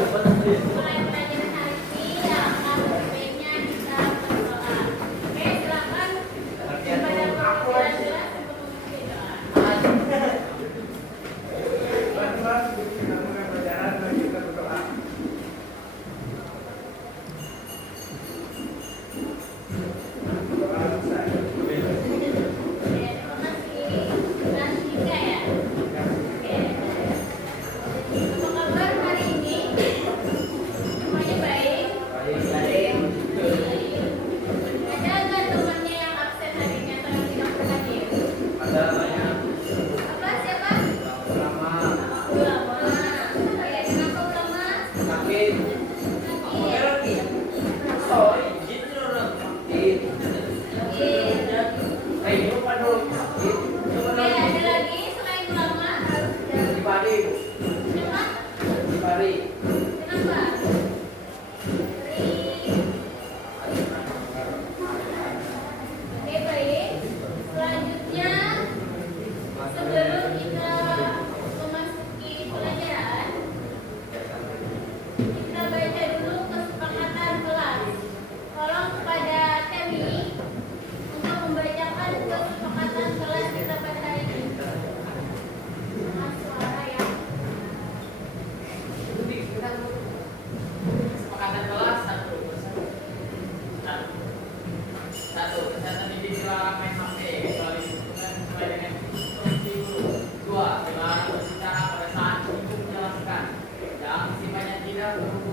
Mulai pelajaran hari ini yang ABCD-nya kita berdoa. Oke, silakan kepada perwakilan kelas untuk memimpin doa. Dua, dilarang berbicara pada saat ibu menjelaskan. Yang sifatnya tidak berhubungan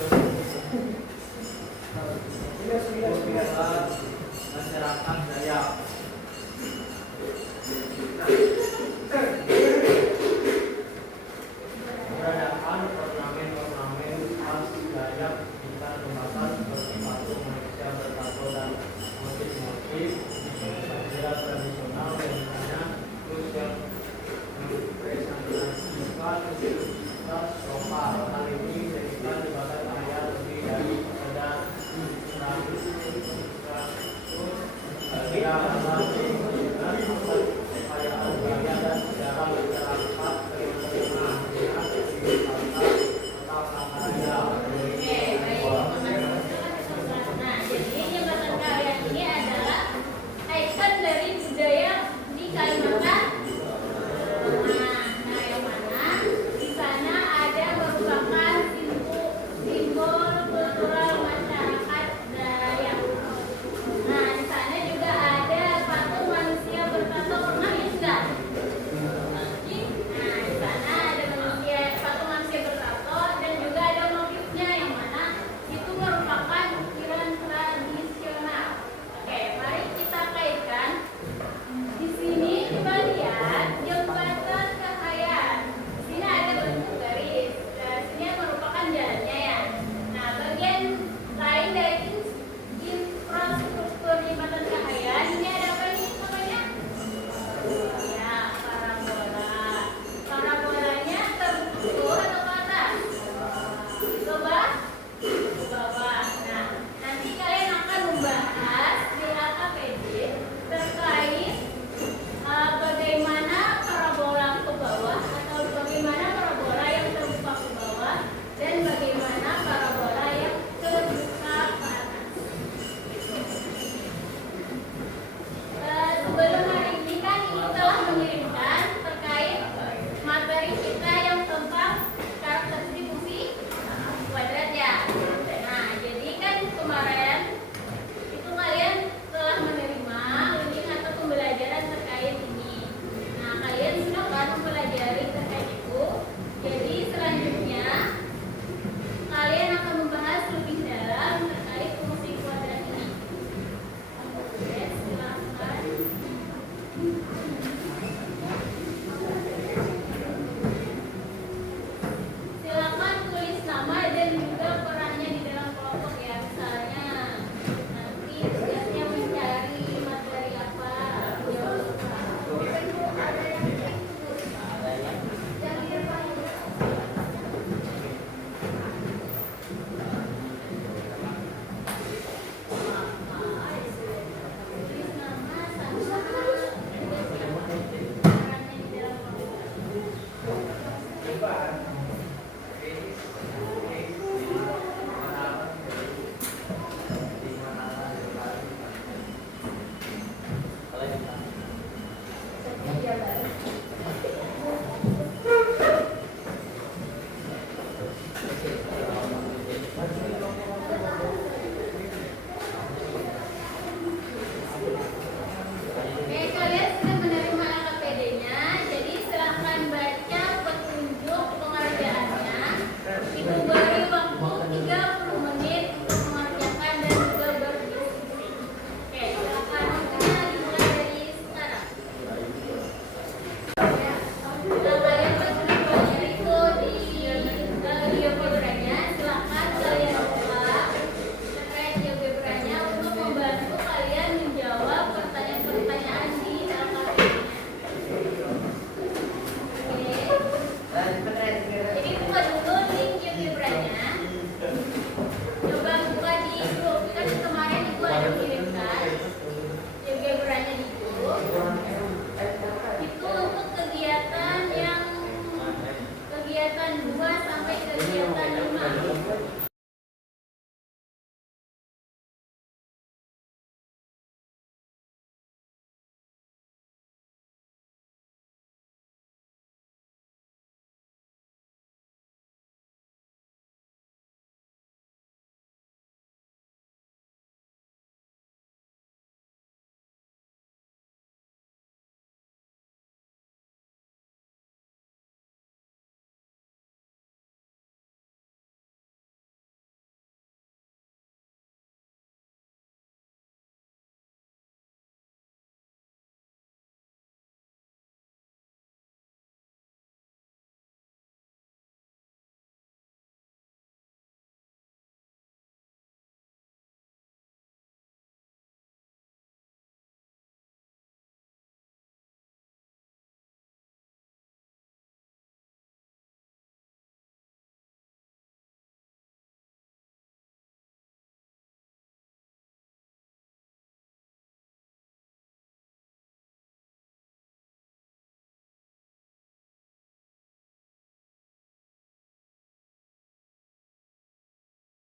Kegiatan masyarakat Dayak. Keberadaan ornamen-ornamen khas Dayak kita terbatas seperti patung manusia bertato dan motif-motif bendera tradisional lainnya, terus yang mempresentasikan identitas lokal. Hal ini menjadikan ibadah Dayak lebih dari sekedar tradisi kekayaan budaya dan sejarah masyarakat terima tetap nama Dayak.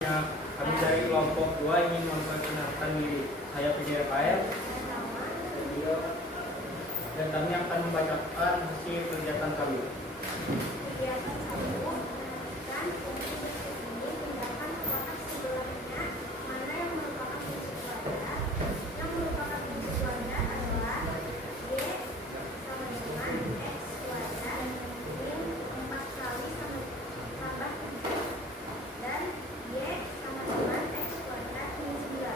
banyak. Kami dari kelompok 2 ingin memperkenalkan diri. Saya PDRKF. Dan kami akan membacakan hasil kegiatan kami. Kegiatan 1 menentukan fungsi bersembunyi tindakan kotak sebelahnya mana yang merupakan fungsi keluarga. Yang merupakan fungsi keluarga adalah Y sama dengan X keluarga min 4 kali sama tambah 7 dan Y sama dengan X keluarga min 9.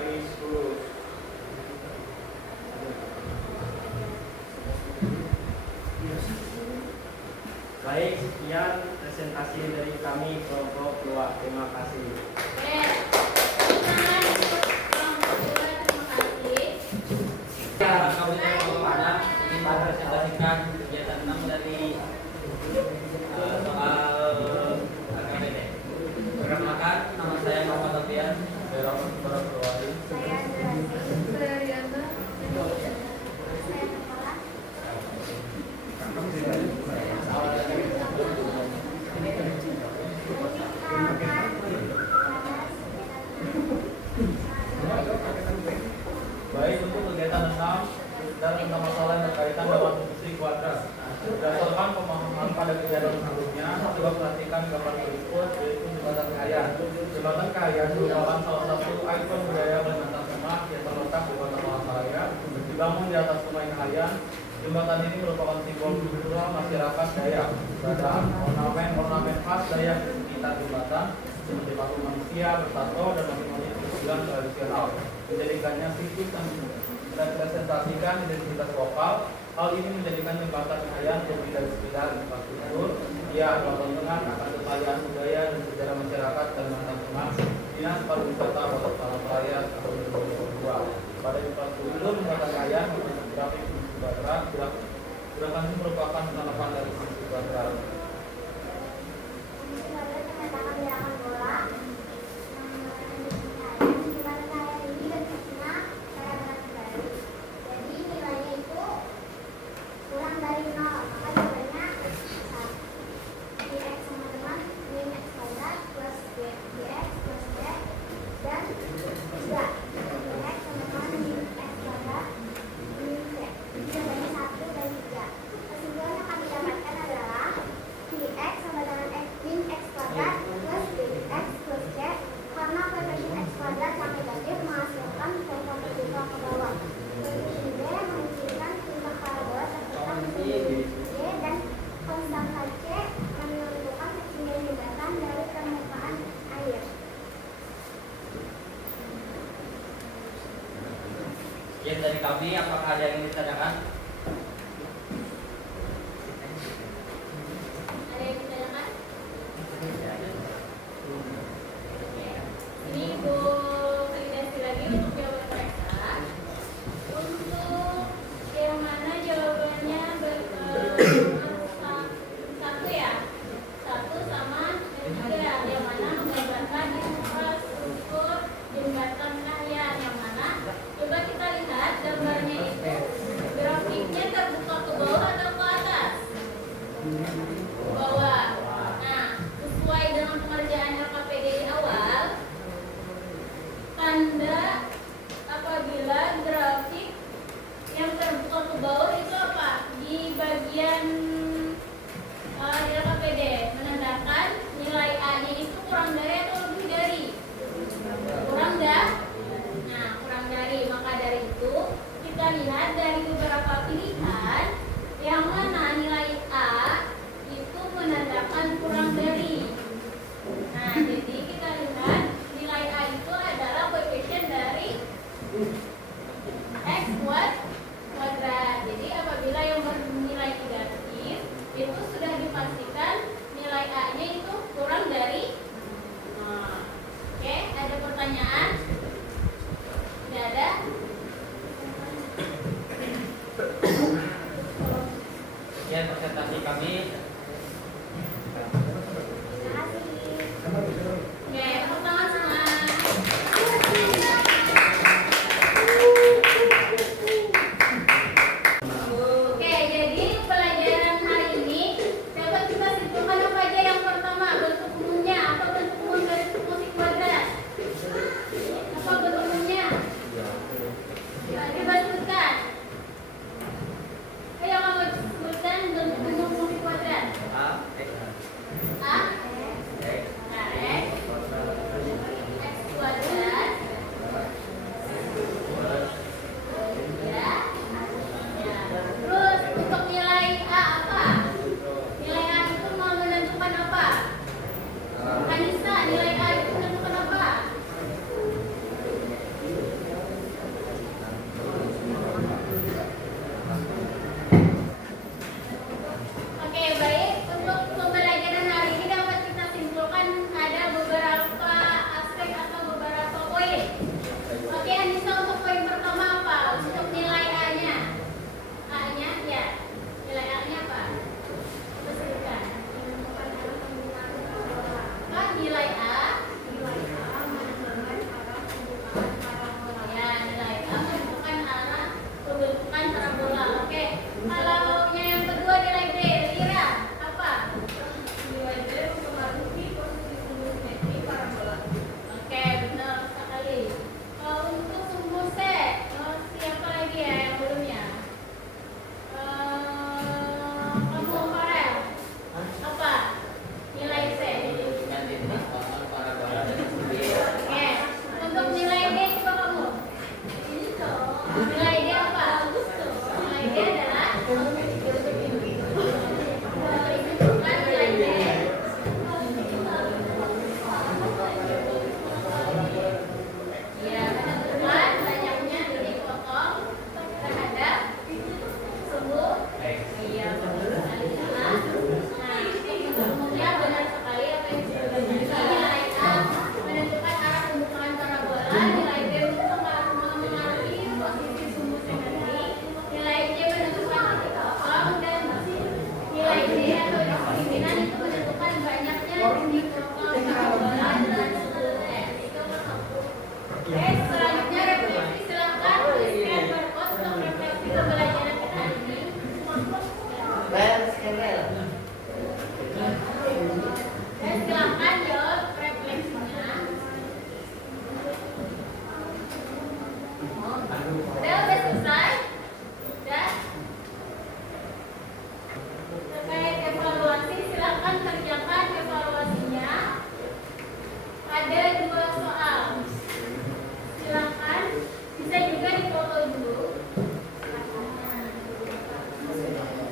garis lurus. Baik, sekian presentasi dari kami kelompok 2. Terima kasih. Oke. Tangan untuk kelompok 2, terima kasih. Ya, kami dari kelompok anak ingin mempresentasikan kegiatan 6 dari soal KKBD. Perkenalkan, nama saya Muhammad Alfian. Saya Rahmat Barakawati. Saya Andreas. Saya Riana. Saya Kepala. Baik, untuk kegiatan 6 dan tentang masalah yang berkaitan dengan fungsi kuadrat. Berdasarkan pemahaman pada kegiatan sebelumnya, coba perhatikan gambar berikut, yaitu jembatan Kahayan. Jembatan Kahayan merupakan salah satu ikon budaya Kalimantan Tengah yang terletak di Kota Palangkaraya, dibangun di atas Sungai Kahayan. Jembatan ini merupakan simbol kultural masyarakat Dayak. Ada ornamen khas Dayak di sekitar jembatan, seperti patung manusia, bertato, dan motif-motif penampilan tradisional, menjadikannya situs yang merepresentasikan identitas lokal. Hal ini menjadikan jembatan Kahayan lebih dari sekedar infrastruktur. Ia adalah pengenang akan kekayaan budaya dan sejarah masyarakat Kalimantan Tengah. Dinas Pariwisata Kota Palangkaraya tahun 2022. Pada infrastruktur jembatan Kahayan berbentuk grafik fungsi kuadrat. Gerakan ini merupakan penerapan dari fungsi kuadrat. Pemetakan gerakan bola. Jembatan Kahayan ini bentuknya kayak berat kembali. Jadi nilainya itu kurang dari 0, maka jawabannya 1. Dx sama dengan min x kuadrat plus dx plus d dan 3. Dx sama dengan min x kuadrat min c. Jadi jawabannya 1 dan 3. Kesimpulan yang kami dapatkan adalah dx sama dengan min x kuadrat plus dx plus c, karena koefisien x kuadrat yang negatif menghasilkan contoh terbuka ke bawah. Koefisien d menghasilkan tingkah parabola terletak di sudut d, dan konstanta c menentukan ketinggian jembatan dari permukaan air. Sekian dari kami, apakah ada yang ingin ditanyakan? Ada yang ditanyakan? Ini Bu validasi lagi untuk jawaban mereka. Untuk yang mana jawabannya satu ya, 1 sama 3, yang mana menggambarkan infrastruktur jembatan Kahayan, yang mana coba kita lihat gambarnya itu berapa Terima kasih.